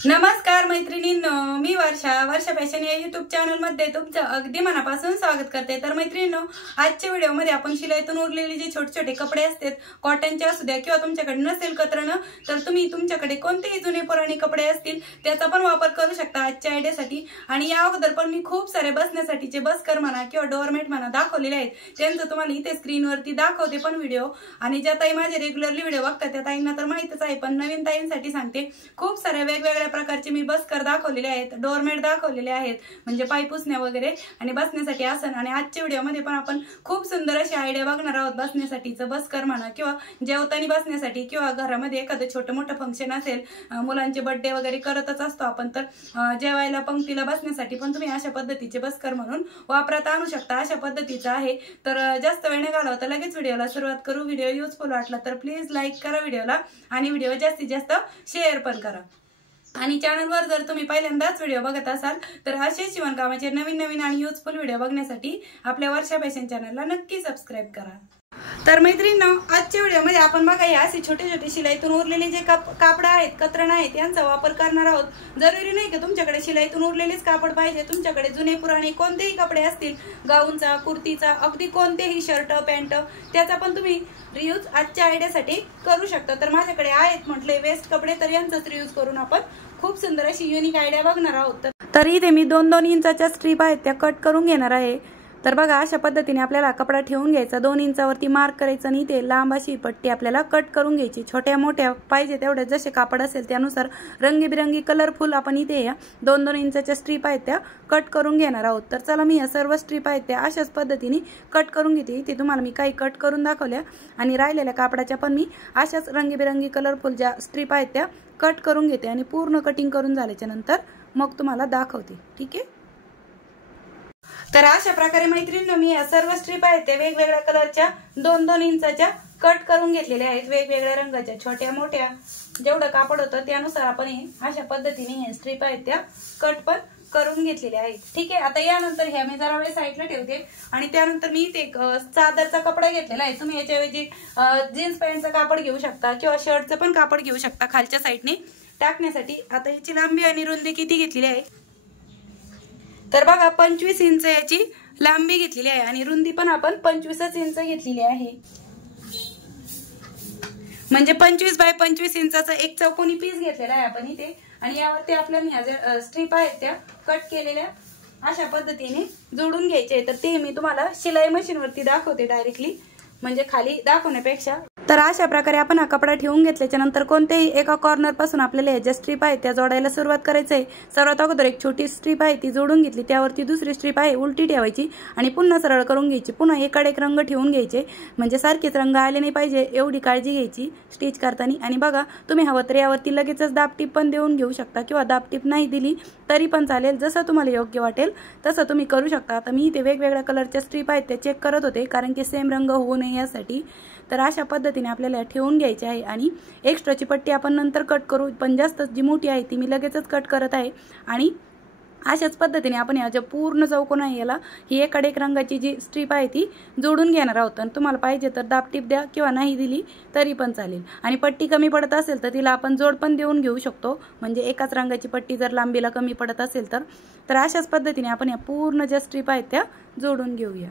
नमस्कार मैत्रिणींनो, मी वर्षा फॅशन या युट्यूब चॅनल मध्ये तुमचं अगदी मनापासून स्वागत करते। तर मैत्रिणींनो, आजच्या व्हिडिओमध्ये आपण शिलाईतून उरलेले जे छोटे छोटे कपडे असतात, कॉटनचे असू द्या किंवा तुमच्याकडे नसेल कतरण, तर तुम्ही तुमच्याकडे कोणतेही जुने पुराणे कपडे असतील त्याचा पण वापर करू शकता आजच्या आयडियासाठी। आणि या अगोदर पण मी खूप सारे बसण्यासाठीचे बसकर म्हणा किंवा डोअरमेट म्हणा दाखवलेले आहेत, त्यांचं तुम्हाला इथे स्क्रीनवरती दाखवते पण व्हिडिओ। आणि ज्या ताई माझे रेग्युलरली व्हिडिओ बघतात त्या ताईंना तर माहितच आहे, पण नवीन ताईंसाठी सांगते, खूप सारे वेगवेगळ्या प्रकारचे मी बसकर दाखवलेले आहेत, डोअरमेट दाखवलेले आहेत, म्हणजे पाय पुसण्या वगैरे आणि बसण्यासाठी आसन। आणि आजच्या व्हिडिओमध्ये पण आपण खूप सुंदर अशी आयडिया बघणार आहोत बसण्यासाठीचं, बसकर म्हणा किंवा जेवताना बसण्यासाठी किंवा घरामध्ये एखादं छोटं मोठं फंक्शन असेल, मुलांचे बर्थडे वगैरे करतच असतो आपण, तर जेवायला पंक्तीला बसण्यासाठी पण तुम्ही अशा पद्धतीचे बसकर म्हणून वापरात आणू शकता। अशा पद्धतीचं आहे। तर जास्त वेळ न घालवता लगेच व्हिडिओला सुरुवात करू। व्हिडिओ युजफुल वाटला तर प्लीज लाईक करा व्हिडिओला आणि व्हिडिओ जास्तीत जास्त शेअर पण करा। आणि चॅनलवर जर तुम्ही पहिल्यांदाच व्हिडिओ बघत असाल तर असे शिवणकामाचे नवीन नवीन आणि युजफुल व्हिडिओ बघण्यासाठी आपल्या वर्षा फॅशन चॅनलला नक्की सबस्क्राइब करा। तर मैत्रिणींनो, आजच्या व्हिडिओमध्ये आपण बघा या असे छोटे छोटे शिलाईतून उरलेले जे कापड आहेत, कतरण आहेत, यांचा वापर करणार आहोत। जरुरी नाही की तुमच्याकडे शिलाईतून उरलेलेच कापड पाहिजे, तुमच्याकडे जुने पुराणे कोणतेही कपडे असतील, गाऊनचा, कुर्तीचा, अगदी कोणतेही शर्ट पॅन्ट, त्याचा पण तुम्ही रियूज आजच्या आयडियासाठी करू शकता। तर माझ्याकडे आहेत म्हटले वेस्ट कपडे, तर यांचाच रियूज करून आपण खूप सुंदर अशी युनिक आयडिया बघणार आहोत। तर इथे मी 2-2 इंचाच्या स्ट्रीप आहेत त्या कट करून घेणार आहे। तर बघा अशा पद्धतीने आपल्याला कपडा ठेवून घ्यायचा, 2 इंचावरती मार्क करायचं आणि इथे लांब अशी पट्टी आपल्याला कट करून घ्यायची। छोट्या मोठ्या पाहिजे तेवढ्या जसे कापड असेल त्यानुसार रंगीबिरंगी कलरफुल आपण इथे या 2-2 इंचाच्या स्ट्रीप आहेत त्या कट करून घेणार आहोत। तर चला मी या सर्व स्ट्रीप आहेत त्या अशाच पद्धतीने कट करून घेते। इथे तुम्हाला मी काही कट करून दाखवल्या आणि राहिलेल्या कापडाच्या पण मी अशाच रंगीबिरंगी कलरफुल ज्या स्ट्रीप आहेत त्या कट करून घेते आणि पूर्ण कटिंग करून झाल्याच्या नंतर मग तुम्हाला दाखवते, ठीक आहे। तर अशा प्रकारे मैत्रिणींनो, मी या सर्व स्ट्रीप आहेत त्या वेगवेगळ्या कलरच्या 2-2 इंचाच्या कट करून घेतलेल्या आहेत, वेगवेगळ्या रंगाच्या, छोट्या मोठ्या जेवढं कापड होतं त्यानुसार आपण अशा पद्धतीने हे स्ट्रीप आहेत त्या कट पण करून घेतलेल्या आहेत, ठीक आहे। आता यानंतर ह्या मी जरा वेळ साईडला ठेवते आणि त्यानंतर मी इथे चादरचा कपडा घेतलेला आहे। तुम्ही याच्याऐवजी जीन्स पॅन्टचं कापड घेऊ शकता किंवा शर्टचं पण कापड घेऊ शकता खालच्या साईडने टाकण्यासाठी। आता याची लांबी आणि रुंदी किती घेतलेली आहे तर बघा 25 इंच याची लांबी घेतलेली आहे आणि रुंदी पण आपण 25 इंच घेतलेली आहे, म्हणजे 25 बाय 25 इंचाचा एक चौकोनी पीस घेतलेला आहे आपण इथे। आणि यावरती आपल्याला ह्या ज्या स्ट्रीप आहेत त्या कट केलेल्या अशा पद्धतीने जोडून घ्यायचे। तर ते मी तुम्हाला शिलाई मशीन वरती दाखवते डायरेक्टली, म्हणजे खाली दाखवण्यापेक्षा। तर अशा प्रकारे आपण हा कपडा ठेवून घेतल्याच्या नंतर कोणत्याही एका कॉर्नर पासून आपल्याला ज्या स्ट्रीप आहेत त्या जोडायला सुरुवात करायची आहे। सर्वात अगोदर एक छोटी स्ट्रीप आहे ती जोडून घेतली, त्यावरती दुसरी स्ट्रीप आहे उलटी ठेवायची आणि पुन्हा सरळ करून घ्यायची। पुन्हा एकाकडे एक रंग ठेवून घ्यायचे, म्हणजे सारखेच रंग आले नाही पाहिजे एवढी काळजी घ्यायची स्टिच करताना। आणि बघा तुम्ही हवं तर यावरती लगेचच दाबटीप पण देऊन घेऊ शकता किंवा दाबटीप नाही दिली तरी पण चालेल, जसं तुम्हाला योग्य वाटेल तसं तुम्ही करू शकता। आता मी इथे वेगवेगळ्या कलरच्या स्ट्रीप आहेत त्या चेक करत होते, कारण की सेम रंग होऊ नये यासाठी। तर अशा पद्धतीने आपल्याला ठेवून घ्यायचे आहे आणि एक्स्ट्राची पट्टी आपण नंतर कट करू, पण जास्त जी मोठी आहे ती मी लगेचच कट करत आहे। आणि अशाच पद्धतीने आपण या ज्या पूर्ण चौकोन आहे याला ही एकाकडे एक रंगाची जी स्ट्रीप आहे ती जोडून घेणार आहोत। आणि तुम्हाला पाहिजे तर दाबटीप द्या किंवा नाही दिली तरी पण चालेल। आणि पट्टी कमी पडत असेल तर तिला आपण जोड पण देऊन घेऊ शकतो, म्हणजे एकाच रंगाची पट्टी जर लांबीला कमी पडत असेल तर अशाच पद्धतीने आपण या पूर्ण ज्या स्ट्रीप आहेत त्या जोडून घेऊया।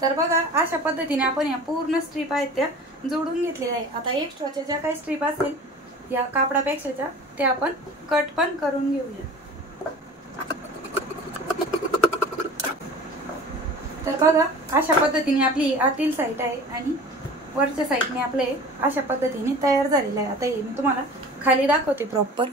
तर बघा अशा पद्धतीने आपण या पूर्ण स्ट्रीप आहेत त्या जोडून घेतलेल्या आहे। आता एक्स्ट्राच्या ज्या काही स्ट्रीप असतील या कापडापेक्षाच्या त्या आपण कट पण करून घेऊया। तर बघा अशा पद्धतीने आपली आतील साईड आहे आणि वरच्या साईडने आपले अशा पद्धतीने तयार झालेलं आहे। आता हे मी तुम्हाला खाली दाखवते प्रॉपर।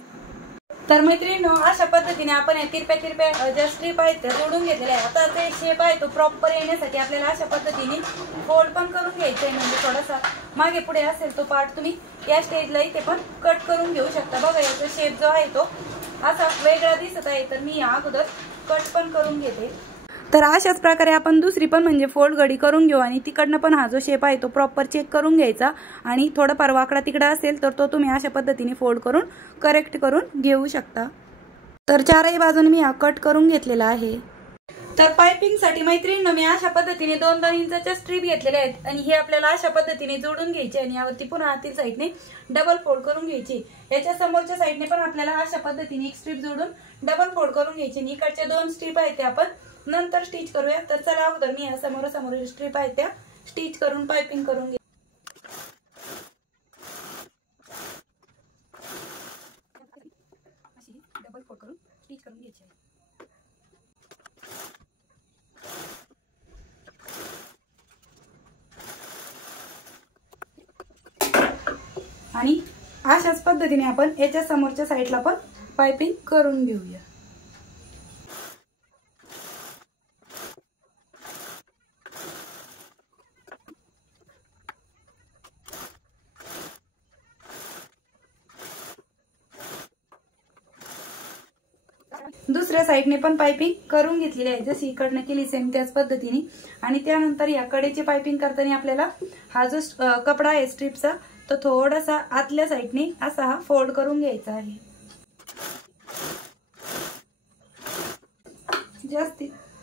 तर मैत्रिणींनो, अशा पद्धतीने आपण या तिरप्या ज्या स्ट्रीप आहेत त्या जोडून घेतलेल्या आहे। आता ते शेप आहे तो प्रॉपर येण्यासाठी आपल्याला अशा पद्धतीने फोल्ड पण करून घ्यायचं आहे। म्हणजे थोडासा मागे पुढे असेल तो पार्ट तुम्ही या स्टेजला इथे पण कट करून घेऊ शकता। बघा याचा शेप जो आहे तो असा वेगळा दिसत आहे, तर मी या अगोदर कट पण करून घेते। तर अशाच प्रकारे आपण दुसरी पण म्हणजे फोल्ड घडी करून घेऊ आणि तिकडनं पण हा जो शेप आहे तो प्रॉपर चेक करून घ्यायचा आणि थोडाफार वाकडा तिकडा असेल तर तो तुम्ही अशा पद्धतीने फोल्ड करून करेक्ट करून घेऊ शकता। तर चारही बाजूने मी हा कट करून घेतलेला आहे। तर पाइपिंग साठी मैत्रिणींनो, मी अशा पद्धतीने 2-2 इंचाच्या स्ट्रीप घेतलेल्या आहेत आणि हे आपल्याला अशा पद्धतीने जोडून घ्यायचे आणि यावरती पुन्हा आतील साइडने डबल फोल्ड करून घ्यायची। याच्या समोरच्या साइडने पण आपल्याला अशा पद्धतीने एक स्ट्रीप जोडून डबल फोल्ड करून घ्यायची आणि इकडच्या 2 स्ट्रीप आहेत त्या आपण नंतर स्टिच करूया। तर चला अगोदर मी या समोर स्ट्रीप आहेत त्या स्टिच करून पाइपिंग करून घे। अशी डबल फोल्ड करून स्टिच करून घ्यायची आहे। आणि अशाच पद्धतीने आपण याच्या समोरच्या साइडला पण पाइपिंग करून घेऊया। दुसऱ्या साइडने पण पाइपिंग करून घेतलेली आहे, जशी इकडनं केली सेम त्याच पद्धतीने। आणि त्यानंतर या कडेची पाइपिंग करताना आपल्याला हा जो कपडा आहे स्ट्रीपचा तो थोडासा आतल्या साइडने असा हा फोल्ड करून घ्यायचा आहे।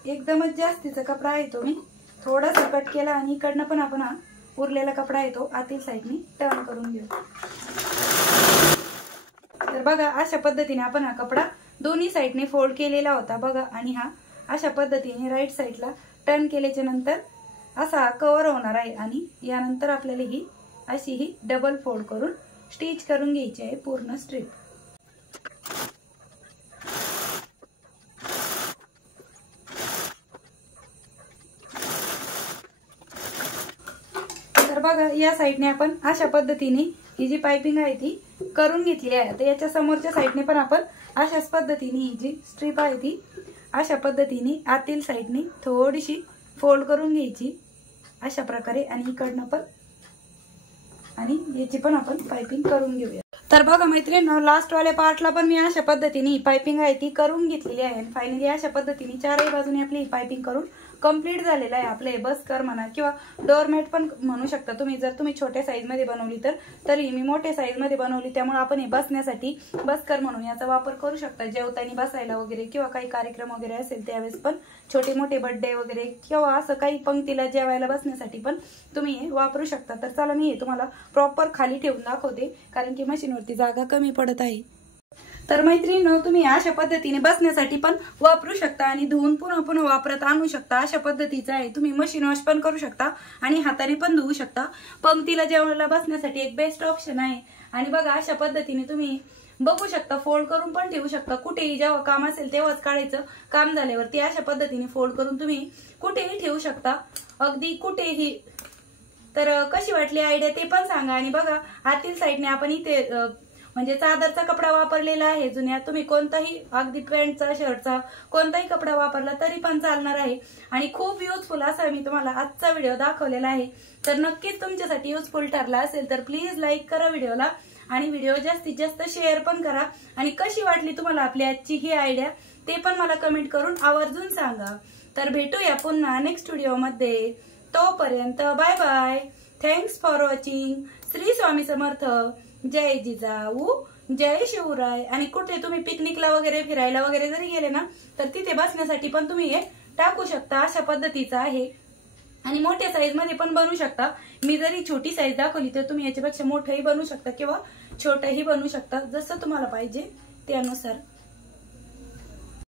एकदमच जास्तीचा कपडा आहे तो मी थोडासा कट केला आणि इकडनं पण आपण हा उरलेला कपडा आहे तो आतील साइडने टर्न करून घेऊ। तर बघा अशा पद्धतीने आपण हा कपडा दोन्ही साइडने फोल्ड केलेला होता बघा, आणि हा अशा पद्धतीने राइट साइडला टर्न केल्याच्या नंतर असा कव्हर होणार आहे आणि यानंतर आपल्याला ही अशी ही डबल फोल्ड करून स्टिच करून घ्यायची आहे पूर्ण स्ट्रीप। तर बघा या साइडने आपण अशा पद्धतीने ही जी पाइपिंग आहे ती करून घेतली आहे। तर याच्या समोरच्या साइडने पण आपण अशाच पद्धतीने ही जी स्ट्रीप आहे ती अशा पद्धतीने आतील साइडने थोडीशी फोल्ड करून घ्यायची अशा प्रकारे आणि इकडनं पण आणि याची पण आपण पाइपिंग करून घेऊया। तर बघा मैत्रिणींनो, लास्ट वाल्या पार्टला पण मी अशा पद्धतीने ही पाइपिंग आहे ती करून घेतलेली आहे। फायनली अशा पद्धतीने चारही बाजूने आपली ही पाइपिंग करून कंप्लीट झालेलं आहे। आपले बसकर म्हणा किंवा डोरमॅट पण म्हणू शकता तुम्ही, जर तुम्ही छोट्या साईज मध्ये बनवली तर। तरी मी मोठ्या साईज मध्ये बनवली त्यामुळे आपण हे बसण्यासाठी बसकर म्हणून याचा वापर करू शकता। जेवताना बसायला वगैरे किंवा काही कार्यक्रम वगैरे असेल त्यावेळेस पण, छोटे मोठे बर्थडे वगैरे किंवा असं काही पंक्तीला जेवायला बसण्यासाठी पण तुम्ही हे वापरू शकता। तर चला मी हे तुम्हाला प्रॉपर खाली ठेवून दाखवते, कारण की मशीनवरती जागा कमी पडत आहे। तर मैत्रिणींनो, तुम्ही अशा पद्धतीने बसण्यासाठी पण वापरू शकता आणि धुवून पुन्हा पुन्हा वापरत आणू शकता। अशा पद्धतीचं आहे, तुम्ही मशीन वॉश पण करू शकता आणि हाताने पण धुवू शकता। पंक्तीला जेवायला बसण्यासाठी एक बेस्ट ऑप्शन आहे। आणि बघा अशा पद्धतीने तुम्ही बघू शकता, फोल्ड करून पण ठेवू शकता। कुठेही जेव्हा काम असेल तेव्हाच काढायचं, काम झाल्यावरती अशा पद्धतीने फोल्ड करून तुम्ही कुठेही ठेवू शकता, अगदी कुठेही। तर कशी वाटली आयडिया ते पण सांगा। आणि बघा आतील साइडने आपण इथे म्हणजे चादरचा कपडा वापरलेला आहे जुन्या, तुम्ही कोणताही अगदी पॅन्टचा शर्टचा कोणताही कपडा वापरला तरी पण चालणार आहे आणि खूप युजफुल असा मी तुम्हाला आजचा व्हिडिओ दाखवलेला आहे। तर नक्कीच तुमच्यासाठी युजफुल ठरला असेल तर प्लीज लाईक करा व्हिडिओला आणि व्हिडिओ जास्तीत जास्त शेअर पण करा। आणि कशी वाटली तुम्हाला आपली आजची ही आयडिया ते पण मला कमेंट करून आवर्जून सांगा। तर भेटूया पुन्हा नेक्स्ट व्हिडिओ मध्ये, तोपर्यंत bye bye, thanks for watching. Shri Swami Samarth, जय जिजाऊ, जय शिवराय। आणि कुठे तुम्ही पिकनिकला वगैरे फिरायला वगैरे जरी गेले ना तर तिथे बसण्यासाठी पण तुम्ही हे टाकू शकता, अशा पद्धतीचं आहे। आणि मोठ्या साईज मध्ये पण बनवू शकता। मी जरी छोटी साईज दाखवली तर तुम्ही याच्यापेक्षा मोठंही बनवू शकता किंवा छोटंही बनवू शकता, जसं तुम्हाला पाहिजे त्यानुसार।